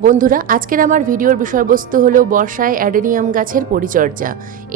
বন্ধুরা, আজকের আমার ভিডিওর বিষয়বস্তু হলো বর্ষায় অ্যাডেনিয়াম গাছের পরিচর্যা।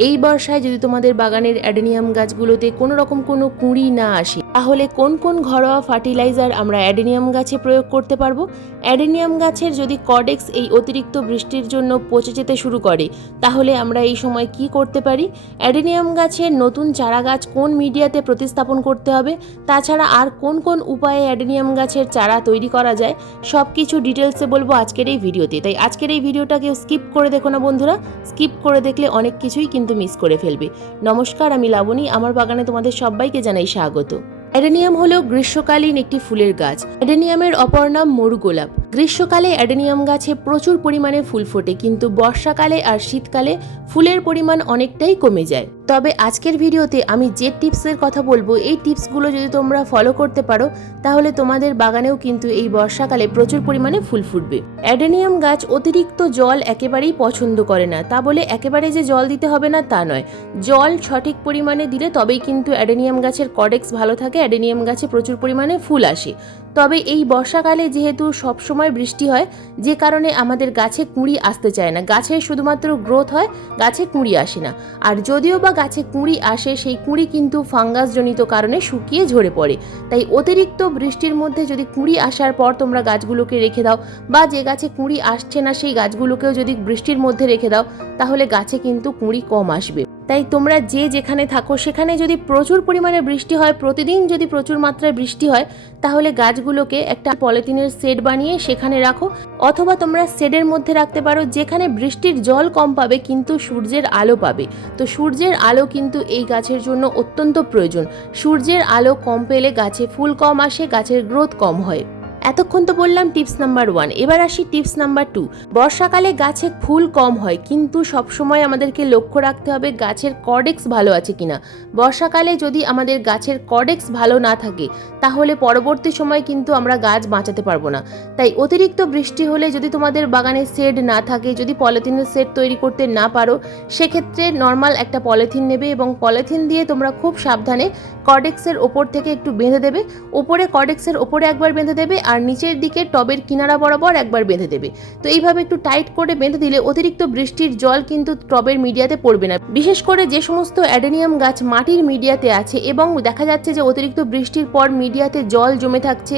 এই বর্ষায় যদি তোমাদের বাগানের অ্যাডেনিয়াম গাছগুলোতে কোনো রকম কোনো কুঁড়ি না আসে, তাহলে কোন কোন ঘরোয়া ফার্টিলাইজার আমরা অ্যাডেনিয়াম গাছে প্রয়োগ করতে পারবো। অ্যাডেনিয়াম গাছের যদি কডেক্স এই অতিরিক্ত বৃষ্টির জন্য পচে যেতে শুরু করে, তাহলে আমরা এই সময় কি করতে পারি। অ্যাডেনিয়াম গাছের নতুন চারা গাছ কোন মিডিয়াতে প্রতিস্থাপন করতে হবে, তাছাড়া আর কোন কোন উপায়ে অ্যাডেনিয়াম গাছের চারা তৈরি করা যায়, সব কিছু ডিটেলসে বলবো আজকের এই ভিডিওতে। তাই আজকের এই ভিডিওটা কেউ স্কিপ করে দেখো না বন্ধুরা, স্কিপ করে দেখলে অনেক কিছুই কিন্তু মিস করে ফেলবে। নমস্কার, আমি লাবণী, আমার বাগানে তোমাদের সবাইকে জানাই স্বাগত। অ্যাডেনিয়াম হলো গ্রীষ্মকালীন একটি ফুলের গাছ। অ্যাডেনিয়ামের অপর নাম মরু গোলাপ। গ্রীষ্মকালে অ্যাডেনিয়াম গাছে প্রচুর পরিমাণে ফুল ফোটে, কিন্তু বর্ষাকালে আর শীতকালে ফুলের পরিমাণ অনেকটাই কমে যায়। তবে আজকের ভিডিওতে আমি যে টিপসের কথা বলবো, এই টিপসগুলো যদি তোমরা ফলো করতে পারো, তাহলে তোমাদের বাগানেও কিন্তু এই বর্ষাকালে প্রচুর পরিমাণে ফুল ফুটবে। অ্যাডেনিয়াম গাছ অতিরিক্ত জল একেবারেই পছন্দ করে না। তা বলে একেবারে যে জল দিতে হবে না তা নয়, জল সঠিক পরিমাণে দিলে তবেই কিন্তু অ্যাডেনিয়াম গাছের কডেক্স ভালো থাকে, অ্যাডেনিয়াম গাছে প্রচুর পরিমাণে ফুল আসে। তবে এই বর্ষাকালে যেহেতু সবসময় বৃষ্টি হয়, যে কারণে আমাদের গাছে কুঁড়ি আসতে চায় না, গাছে শুধুমাত্র গ্রোথ হয়, গাছে কুঁড়ি আসে না। আর যদিও বা গাছে কুঁড়ি আসে, সেই কুঁড়ি কিন্তু ফাঙ্গাসজনিত কারণে শুকিয়ে ঝরে পড়ে। তাই অতিরিক্ত বৃষ্টির মধ্যে যদি কুঁড়ি আসার পর তোমরা গাছগুলোকে রেখে দাও, বা যে গাছে কুঁড়ি আসছে না সেই গাছগুলোকেও যদি বৃষ্টির মধ্যে রেখে দাও, তাহলে গাছে কিন্তু কুঁড়ি কম আসবে। তাই তোমরা যে যেখানে থাকো সেখানে যদি প্রচুর পরিমাণে বৃষ্টি হয়, প্রতিদিন যদি প্রচুর মাত্রায় বৃষ্টি হয়, তাহলে গাছগুলোকে একটা পলিথিনের শেড বানিয়ে সেখানে রাখো, অথবা তোমরা শেডের মধ্যে রাখতে পারো যেখানে বৃষ্টির জল কম পাবে কিন্তু সূর্যের আলো পাবে। তো সূর্যের আলো কিন্তু এই গাছের জন্য অত্যন্ত প্রয়োজন। সূর্যের আলো কম পেলে গাছে ফুল কম আসে, গাছের গ্রোথ কম হয়। এতক্ষণ তো বললাম টিপস নাম্বার 1, এবার আসি টিপস নাম্বার 2। বর্ষাকালে গাছে ফুল কম হয়, কিন্তু সবসময় আমাদেরকে লক্ষ্য রাখতে হবে গাছের কডেক্স ভালো আছে কিনা। বর্ষাকালে যদি আমাদের গাছের কডেক্স ভালো না থাকে, তাহলে পরবর্তী সময় কিন্তু আমরা গাছ বাঁচাতে পারবো না। তাই অতিরিক্ত বৃষ্টি হলে যদি তোমাদের বাগানে শেড না থাকে, যদি পলিথিনের শেড তৈরি করতে না পারো, সেক্ষেত্রে নর্মাল একটা পলিথিন নেবে এবং পলিথিন দিয়ে তোমরা খুব সাবধানে কডেক্সের ওপর থেকে একটু বেঁধে দেবে। ওপরে কডেক্সের ওপরে একবার বেঁধে দেবে, আর নিচের দিকে টবের কিনারা বরাবর একবার বেঁধে দেবে। তো এইভাবে একটু টাইট করে বেঁধে দিলে অতিরিক্ত বৃষ্টির জল কিন্তু টবের মিডিয়াতে পড়বে না। বিশেষ করে যে সমস্ত অ্যাডেনিয়াম গাছ মাটির মিডিয়াতে আছে এবং দেখা যাচ্ছে যে অতিরিক্ত বৃষ্টির পর মিডিয়াতে জল জমে থাকছে,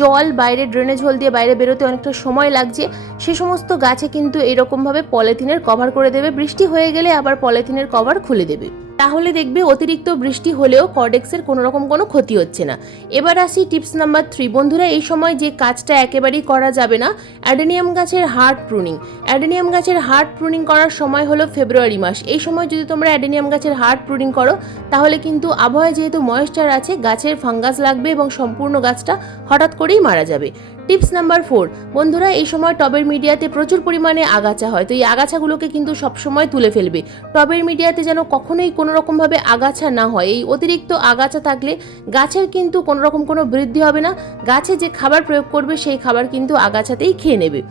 জল বাইরে ড্রেনেজ হোল দিয়ে বাইরে বেরোতে অনেকটা সময় লাগছে, সে সমস্ত গাছে কিন্তু এরকমভাবে পলিথিনের কভার করে দেবে। বৃষ্টি হয়ে গেলে আবার পলিথিনের কভার খুলে দেবে, তাহলে দেখবে অতিরিক্ত বৃষ্টি হলেও কডেক্সের কোনো রকম কোনো ক্ষতি হচ্ছে না। এবার আসি টিপস নাম্বার 3। বন্ধুরা, এই সময় যে কাজটা একেবারেই করা যাবে না, অ্যাডেনিয়াম গাছের হার্ড প্রুনিং। অ্যাডেনিয়াম গাছের হার্ড প্রুনিং করার সময় হলো ফেব্রুয়ারি মাস। এই সময় যদি তোমরা অ্যাডেনিয়াম গাছের হার্ড প্রুনিং করো, তাহলে কিন্তু আবহাওয়ায় যেহেতু ময়েশ্চার আছে, গাছের ফাঙ্গাস লাগবে এবং সম্পূর্ণ গাছটা হঠাৎ করেই মারা যাবে। Tips number 4। বন্ধুরা, এই সময় টবের মিডিয়াতে প্রচুর পরিমাণে আগাছা হয়, তো এই আগাছাগুলোকে কিন্তু সবসময় তুলে ফেলবে। টবের মিডিয়াতে যেন কখনোই কোনো রকমভাবে আগাছা না হয়। এই অতিরিক্ত আগাছা থাকলে গাছের কিন্তু কোনো রকম কোনো বৃদ্ধি হবে না, গাছে যে খাবার প্রয়োগ করবে সেই খাবার কিন্তু আগাছাতেই খেয়ে নেবে।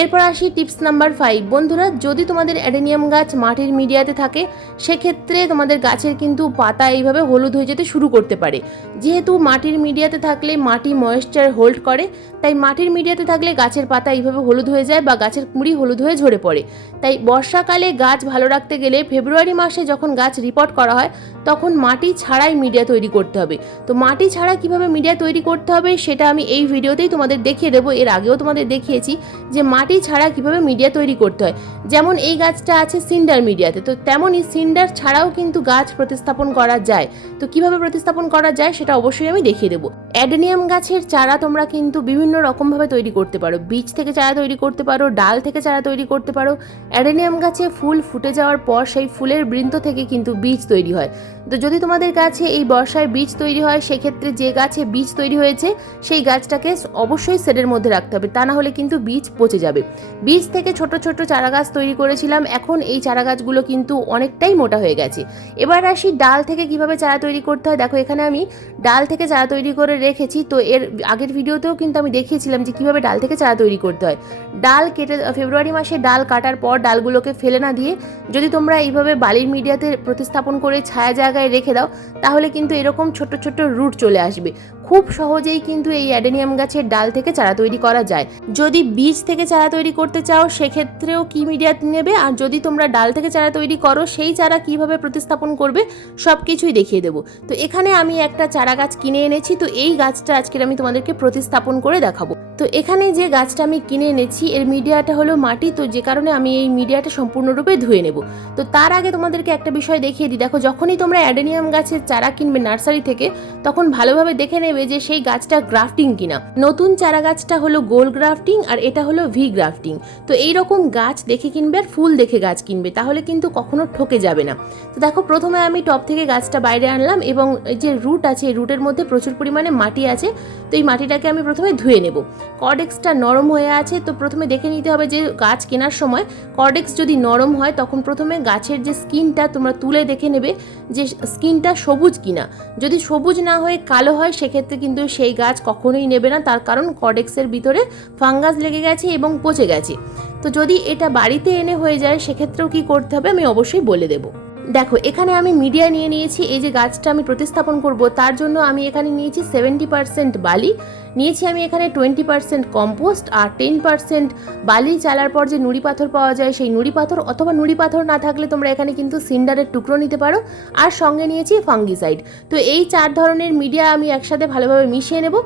এরপর আসি টিপস নাম্বার 5। বন্ধুরা, যদি তোমাদের অ্যাডেনিয়াম গাছ মাটির মিডিয়াতে থাকে, সেক্ষেত্রে তোমাদের গাছের কিন্তু পাতা এইভাবে হলুদ হয়ে যেতে শুরু করতে পারে। যেহেতু মাটির মিডিয়াতে থাকলে মাটি ময়েশ্চার হোল্ড করে, তাই মাটির মিডিয়াতে থাকলে গাছের পাতা এইভাবে হলুদ হয়ে যায় বা গাছের কুঁড়ি হলুদ হয়ে ঝরে পড়ে। তাই বর্ষাকালে গাছ ভালো রাখতে গেলে ফেব্রুয়ারি মাসে যখন গাছ রিপোর্ট করা হয়, তখন মাটি ছাড়াই মিডিয়া তৈরি করতে হবে। তো মাটি ছাড়া কিভাবে মিডিয়া তৈরি করতে হবে সেটা আমি এই ভিডিওতেই তোমাদের দেখিয়ে দেবো। এর আগেও তোমাদের দেখিয়েছি যে মাটি ছাড়া কিভাবে মিডিয়া তৈরি করতে হয়। যেমন এই গাছটা আছে সিন্ডার মিডিয়াতে, তো তেমনই সিন্ডার ছাড়াও কিন্তু গাছ প্রতিস্থাপন করা যায়। তো কিভাবে প্রতিস্থাপন করা যায় সেটা অবশ্যই আমি দেখিয়ে দেবো। অ্যাডেনিয়াম গাছের চারা তোমরা কিন্তু বিভিন্ন রকমভাবে তৈরি করতে পারো। বীজ থেকে চারা তৈরি করতে পারো, ডাল থেকে চারা তৈরি করতে পারো। অ্যাডেনিয়াম গাছে ফুল ফুটে যাওয়ার পর সেই ফুলের বৃন্ত থেকে কিন্তু বীজ তৈরি হয়। তো যদি তোমাদের গাছে এই বর্ষায় বীজ তৈরি হয়, সেক্ষেত্রে যে গাছে বীজ তৈরি হয়েছে সেই গাছটাকে অবশ্যই শেডের মধ্যে রাখতে হবে, তা না হলে কিন্তু বীজ পচে যাবে। বীজ থেকে ছোট ছোট চারা গাছ তৈরি করেছিলাম, এখন এই চারা গাছগুলো কিন্তু অনেকটাই মোটা হয়ে গেছে। এবার আসি ডাল থেকে কিভাবে চারা তৈরি করতে হয়। দেখো, এখানে আমি ডাল থেকে চারা তৈরি করে রেখেছি। তো এর আগের ভিডিওতেও কিন্তু আমি দেখিয়েছিলাম যে কিভাবে ডাল থেকে চারা তৈরি করতে হয়। ডাল কেটে ফেব্রুয়ারি মাসে ডাল কাটার পর ডালগুলোকে ফেলে না দিয়ে যদি তোমরা এইভাবে বালির মিডিয়াতে প্রতিস্থাপন করে ছায়া জায়গায় রেখে দাও, তাহলে কিন্তু এরকম ছোট ছোট রুট চলে আসবে। খুব সহজেই কিন্তু এই অ্যাডেনিয়াম গাছের ডাল থেকে চারা তৈরি করা যায়। যদি বীজ থেকে চারা তৈরি করতে চাও সেক্ষেত্রেও কি মিডিয়া নেবে, আর যদি তোমরা ডাল থেকে চারা তৈরি করো সেই চারা কিভাবে প্রতিস্থাপন করবে সব কিছুই দেখিয়ে দেবো। তো এখানে আমি একটা চারা গাছ কিনে এনেছি, তো এই গাছটা আজকে আমি তোমাদেরকে প্রতিস্থাপন করে দেখাবো। তো এখানে যে গাছটা আমি কিনে এনেছি এর মিডিয়াটা হলো মাটি, তো যে কারণে আমি এই মিডিয়াটা সম্পূর্ণরূপে ধুয়ে নেব। তো তার আগে তোমাদেরকে একটা বিষয় দেখিয়ে দিই। দেখো, যখনই তোমরা অ্যাডেনিয়াম গাছের চারা কিনবে নার্সারি থেকে তখন ভালোভাবে দেখে নেবে যে সেই গাছটা গ্রাফটিং কিনা। নতুন চারা গাছটা হলো গোল গ্রাফটিং আর এটা হলো ভি গ্রাফটিং। তো এই রকম গাছ দেখে কিনবে আর ফুল দেখে গাছ কিনবে, তাহলে কিন্তু কখনো ঠকে যাবে না। তো দেখো, প্রথমে আমি টব থেকে গাছটা বাইরে আনলাম এবং এই যে রুট আছে এই রুটের মধ্যে প্রচুর পরিমাণে মাটি আছে, তো এই মাটিটাকে আমি প্রথমে ধুয়ে নেব। কর্ডেক্সটা নরম হয়ে আছে, তো প্রথমে দেখে নিতে হবে যে গাছ কেনার সময় কর্ডেক্স যদি নরম হয় তখন প্রথমে গাছের যে স্কিনটা তোমরা তুলে দেখে নেবে যে স্কিনটা সবুজ কিনা। যদি সবুজ না হয়ে কালো হয় সেক্ষেত্রে কিন্তু সেই গাছ কখনোই নেবে না, তার কারণ কর্ডেক্সের ভিতরে ফাঙ্গাস লেগে গেছে এবং পচে গেছে। তো যদি এটা বাড়িতে এনে হয়ে যায় সেক্ষেত্রেও কি করতে হবে আমি অবশ্যই বলে দেবো। দেখো, এখানে আমি মিডিয়া নিয়ে নিয়েছি। এই যে গাছটা আমি প্রতিস্থাপন করব তার জন্য আমি এখানে নিয়েছি 70% বালি, নিয়েছি আমি এখানে 20% কম্পোস্ট আর 10% বালি চালার পর যে নুড়ি পাথর পাওয়া যায় সেই নুড়ি পাথর, অথবা নুড়ি পাথর না থাকলে তোমরা এখানে কিন্তু সিন্ডারের টুকরো নিতে পারো, আর সঙ্গে নিয়েছি ফাঙ্গিসাইড। তো এই 4 ধরনের মিডিয়া আমি একসাথে ভালোভাবে মিশিয়ে নেব।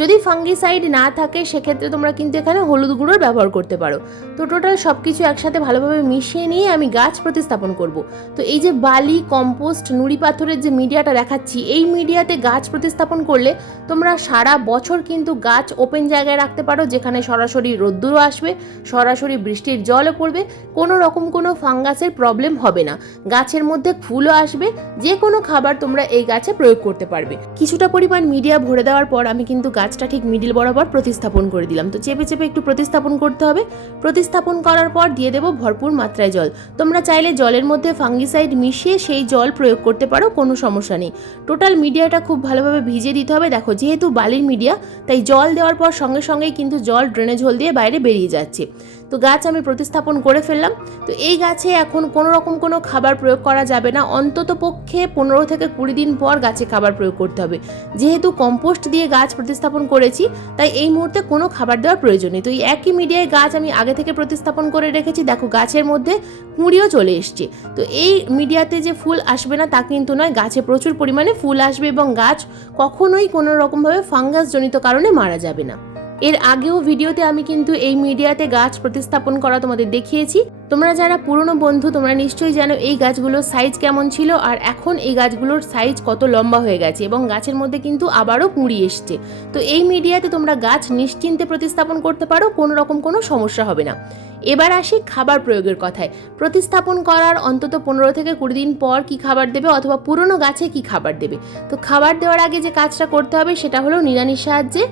যদি ফাঙ্গিসাইড না থাকে সেক্ষেত্রে তোমরা কিন্তু এখানে হলুদ গুঁড়োর ব্যবহার করতে পারো। তো টোটাল সব কিছু একসাথে ভালোভাবে মিশিয়ে নিয়ে আমি গাছ প্রতিস্থাপন করব। তো এই যে বালি, কম্পোস্ট, নুড়ি পাথরের যে মিডিয়াটা দেখাচ্ছি এই মিডিয়াতে গাছ প্রতিস্থাপন করলে তোমরা সারা বছর কিন্তু গাছ ওপেন জায়গায় রাখতে পারো, যেখানে সরাসরি রোদ্দুরও আসবে, সরাসরি বৃষ্টির জলও পড়বে, কোনো রকম কোনো ফাঙ্গাসের প্রবলেম হবে না, গাছের মধ্যে ফুলও আসবে, যে কোনো খাবার তোমরা এই গাছে প্রয়োগ করতে পারবে। কিছুটা পরিমাণ মিডিয়া ভরে দেওয়ার পর আমি কিন্তু গাছটা ঠিক মিডিল বরাবর প্রতিস্থাপন করে দিলাম। তো চেপে চেপে একটু প্রতিস্থাপন করতে হবে। প্রতিস্থাপন করার পর দিয়ে দেবো ভরপুর মাত্রায় জল। তোমরা চাইলে জলের মধ্যে ফাঙ্গিসাইড মিশিয়ে সেই জল প্রয়োগ করতে পারো, কোনো সমস্যা নেই। টোটাল মিডিয়াটা খুব ভালোভাবে ভিজিয়ে দিতে হবে। দেখো, যেহেতু বালির মিডিয়া তাই জল দেওয়ার পর সঙ্গে সঙ্গেই কিন্তু জল ড্রেনেজ হোল দিয়ে বাইরে বেরিয়ে যাচ্ছে। তো গাছ আমি প্রতিস্থাপন করে ফেললাম। তো এই গাছে এখন কোনো রকম কোনো খাবার প্রয়োগ করা যাবে না, অন্তত পক্ষে 15 থেকে 20 দিন পর গাছে খাবার প্রয়োগ করতে হবে। যেহেতু কম্পোস্ট দিয়ে গাছ প্রতিস্থাপন করেছি তাই এই মুহূর্তে কোনো খাবার দেওয়ার প্রয়োজন নেই। তো এই একই মিডিয়ায় গাছ আমি আগে থেকে প্রতিস্থাপন করে রেখেছি। দেখো, গাছের মধ্যে কুঁড়িও চলে এসছে। তো এই মিডিয়াতে যে ফুল আসবে না তা কিন্তু নয়, গাছে প্রচুর পরিমাণে ফুল আসবে এবং গাছ কখনোই কোনো রকমভাবে ফাঙ্গাসজনিত কারণে মারা যাবে না। এর আগেও ভিডিওতে আমি কিন্তু এই মিডিয়াতে গাছ প্রতিস্থাপন করা তোমাদের দেখিয়েছি। তোমরা যারা পুরনো বন্ধু তোমরা নিশ্চয়ই জানো এই গাছগুলোর সাইজ কেমন ছিল আর এখন এই গাছগুলোর সাইজ কত লম্বা হয়ে গেছে এবং গাছের মধ্যে কিন্তু আবারও কুঁড়ি এসছে। তো এই মিডিয়াতে তোমরা গাছ নিশ্চিন্তে প্রতিস্থাপন করতে পারো, কোনো রকম কোনো সমস্যা হবে না। এবার আসি খাবার প্রয়োগের কথায়। প্রতিস্থাপন করার অন্তত 15 থেকে 20 দিন পর কি খাবার দেবে অথবা পুরনো গাছে কি খাবার দেবে। তো খাবার দেওয়ার আগে যে কাজটা করতে হবে সেটা হলো নিড়ানির সাহায্যে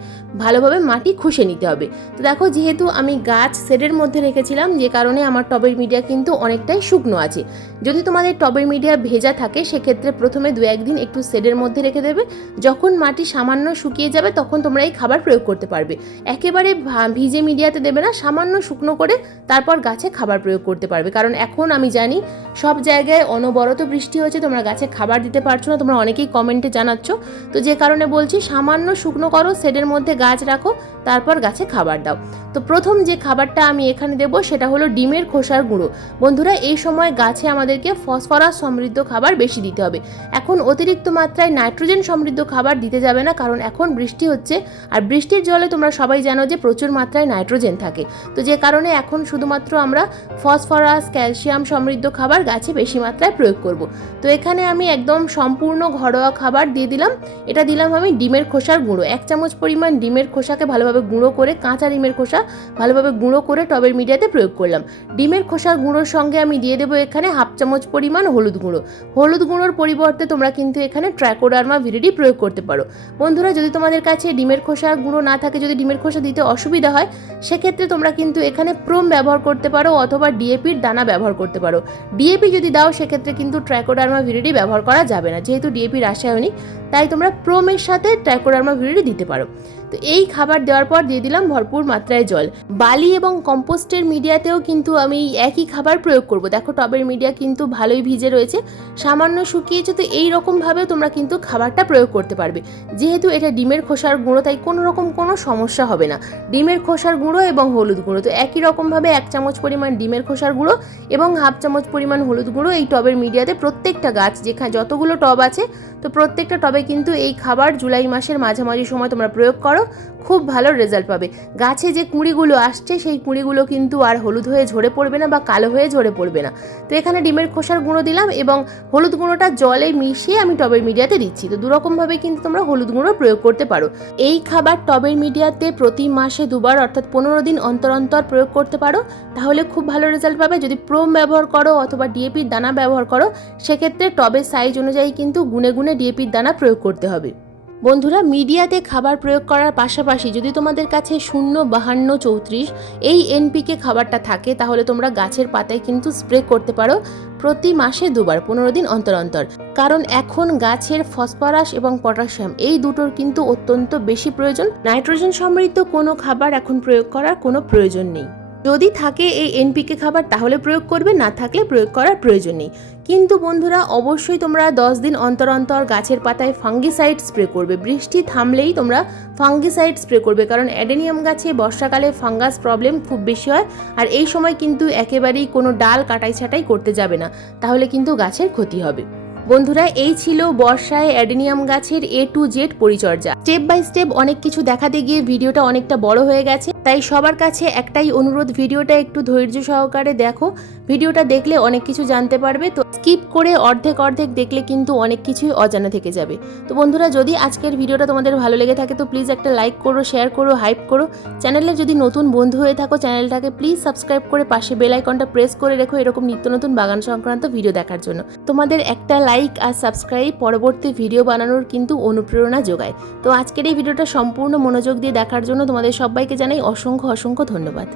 ভালোভাবে মাটি খুশে নিতে হবে। তো দেখো, যেহেতু আমি গাছ শেডের মধ্যে রেখেছিলাম যে কারণে আমার টবের মিডিয়া কিন্তু অনেকটাই শুকনো আছে। যদি তোমাদের টবের মিডিয়া ভেজা থাকে সেক্ষেত্রে প্রথমে 2-1 দিন একটু শেডের মধ্যে রেখে দেবে। যখন মাটি সামান্য শুকিয়ে যাবে তখন তোমরা এই খাবার প্রয়োগ করতে পারবে। একেবারে ভিজে মিডিয়াতে দেবে না, সামান্য শুকনো করে তারপর গাছে খাবার প্রয়োগ করতে পারবে। কারণ এখন আমি জানি সব জায়গায় অনবরত বৃষ্টি হচ্ছে, তোমরা গাছে খাবার দিতে পারছো না, তোমরা অনেকেই কমেন্টে জানাচ্ছ। তো যে কারণে বলছি সামান্য শুকনো করো, শেডের মধ্যে গাছ রাখো, তারপর গাছে খাবার দাও। তো প্রথম যে খাবারটা আমি এখানে দেবো সেটা হলো ডিমের খোসার গুঁড়ো। বন্ধুরা, এই সময় গাছে আমাদেরকে ফসফরাস সমৃদ্ধ খাবার বেশি দিতে হবে। এখন অতিরিক্ত মাত্রায় নাইট্রোজেন সমৃদ্ধ খাবার দিতে যাবে না, কারণ এখন বৃষ্টি হচ্ছে আর বৃষ্টির জলে তোমরা সবাই জানো যে প্রচুর মাত্রায় নাইট্রোজেন থাকে। তো যে কারণে এখন শুধুমাত্র আমরা ফসফরাস, ক্যালসিয়াম সমৃদ্ধ খাবার গাছে বেশি মাত্রায় প্রয়োগ করব। তো এখানে আমি একদম সম্পূর্ণ ঘরোয়া খাবার দিয়ে দিলাম। এটা দিলাম আমি ডিমের খোসার গুঁড়ো। 1 চামচ পরিমাণ ডিমের খোসাকে ভালোভাবে গুঁড়ো করে, কাঁচা ডিমের খোসা ভালোভাবে গুঁড়ো করে টবের মিডিয়াতে প্রয়োগ করলাম। ডিমের খোসার গুঁড়োর সঙ্গে আমি দিয়ে দেবো এখানে 1/2 চামচ পরিমাণ হলুদ গুঁড়ো। হলুদ গুঁড়োর পরিবর্তে তোমরা কিন্তু এখানে ট্রাইকোডার্মা ভিরিডি প্রয়োগ করতে পারো। বন্ধুরা, যদি তোমাদের কাছে ডিমের খোসার গুঁড়ো না থাকে, যদি ডিমের খোসা দিতে অসুবিধা হয় সেক্ষেত্রে তোমরা কিন্তু এখানে প্রোম ব্যবহার করতে পারো অথবা ডিএপির দানা ব্যবহার করতে পারো। ডিএপি যদি দাও সেক্ষেত্রে কিন্তু ট্রাইকোডার্মা ভিরিডি ব্যবহার করা যাবে না, যেহেতু ডিএপি রাসায়নিক, তাই তোমরা প্রোমের সাথে ট্রাইকোডার্মা ভিরিডি দিতে পারো। তো এই খাবার দেওয়ার পর দিয়ে দিলাম ভরপুর মাত্রায় জল। বালি এবং কম্পোস্টের মিডিয়াতেও কিন্তু আমি একই খাবার প্রয়োগ করব। দেখো টবের মিডিয়া কিন্তু ভালোই ভিজে রয়েছে, সামান্য শুকিয়েছে, তো এই রকমভাবেও তোমরা কিন্তু খাবারটা প্রয়োগ করতে পারবে। যেহেতু এটা ডিমের খোসার গুঁড়ো তাই কোনো রকম কোনো সমস্যা হবে না। ডিমের খোসার গুঁড়ো এবং হলুদ গুঁড়ো, তো একই রকমভাবে 1 চামচ পরিমাণ ডিমের খোসার গুঁড়ো এবং 1/2 চামচ পরিমাণ হলুদ গুঁড়ো এই টবের মিডিয়াতে প্রত্যেকটা গাছ যেখানে যতগুলো টব আছে তো প্রত্যেকটা টবে কিন্তু এই খাবার জুলাই মাসের মাঝামাঝি সময় তোমরা প্রয়োগ করো, খুব ভালো রেজাল্ট পাবে। গাছে যে কুঁড়িগুলো আসছে সেই কুঁড়িগুলো কিন্তু আর হলুদ হয়ে ঝরে পড়বে না বা কালো হয়ে ঝরে পড়বে না। তো এখানে ডিমের খোসার গুঁড়ো দিলাম এবং হলুদ গুঁড়োটা জলে মিশিয়ে আমি টবের মিডিয়াতে দিচ্ছি। তো দুরকমভাবে কিন্তু তোমরা হলুদ গুঁড়ো প্রয়োগ করতে পারো। এই খাবার টবের মিডিয়াতে প্রতি মাসে 2 বার অর্থাৎ 15 দিন অন্তর অন্তর প্রয়োগ করতে পারো, তাহলে খুব ভালো রেজাল্ট পাবে। যদি প্রোম ব্যবহার করো অথবা ডিএপির দানা ব্যবহার করো সেক্ষেত্রে টবের সাইজ অনুযায়ী কিন্তু গুনে গুনে ডিএপির দানা প্রয়োগ করতে হবে। বন্ধুরা, মিডিয়াতে খাবার প্রয়োগ করার পাশাপাশি যদি তোমাদের কাছে 0-52-34 এই এনপিকে খাবারটা থাকে তাহলে তোমরা গাছের পাতায় কিন্তু স্প্রে করতে পারো প্রতি মাসে 2 বার 15 দিন অন্তর অন্তর। কারণ এখন গাছের ফসফরাস এবং পটাশিয়াম এই দুটোর কিন্তু অত্যন্ত বেশি প্রয়োজন। নাইট্রোজেন সমৃদ্ধ কোনো খাবার এখন প্রয়োগ করার কোনো প্রয়োজন নেই। যদি থাকে এই এনপিকে খাবার তাহলে প্রয়োগ করবে, না থাকলে প্রয়োগ করার প্রয়োজন নেই। কিন্তু বন্ধুরা অবশ্যই তোমরা 10 দিন অন্তর অন্তর গাছের পাতায় ফাঙ্গিসাইড স্প্রে করবে। বৃষ্টি থামলেই তোমরা ফাঙ্গিসাইড স্প্রে করবে, কারণ অ্যাডেনিয়াম গাছে বর্ষাকালে ফাঙ্গাস প্রবলেম খুব বেশি হয়। আর এই সময় কিন্তু একেবারেই কোনো ডাল কাটাই ছাটাই করতে যাবে না, তাহলে কিন্তু গাছের ক্ষতি হবে। বন্ধুরা, এই ছিল বর্ষায় অ্যাডেনিয়াম গাছের A to Z পরিচর্যা। স্টেপ বাই স্টেপ অনেক কিছু দেখাতে গিয়ে ভিডিওটা অনেকটা বড় হয়ে গেছে, তাই সবার কাছে একটাই অনুরোধ, ভিডিওটা একটু ধৈর্য সহকারে দেখো। ভিডিওটা দেখলে অনেক কিছু জানতে পারবে, তো স্কিপ করে অর্ধেক দেখলে কিন্তু অনেক কিছুই অজানা থেকে যাবে। তো বন্ধুরা, যদি আজকের ভিডিওটা তোমাদের ভালো লেগে থাকে তো প্লিজ একটা লাইক করো, শেয়ার করো, হাইপ করো। চ্যানেলে যদি নতুন বন্ধু হয়ে থাকো চ্যানেলটাকে প্লিজ সাবস্ক্রাইব করে পাশে বেল আইকনটা প্রেস করে রেখো এরকম নিত্য নতুন বাগান সংক্রান্ত ভিডিও দেখার জন্য। তোমাদের একটা লাইক আর সাবস্ক্রাইব পরবর্তী ভিডিও বানানোর কিন্তু অনুপ্রেরণা যোগায়। তো আজকের এই ভিডিওটা সম্পূর্ণ মনোযোগ দিয়ে দেখার জন্য তোমাদের সবাইকে জানাই অসংখ্য ধন্যবাদ।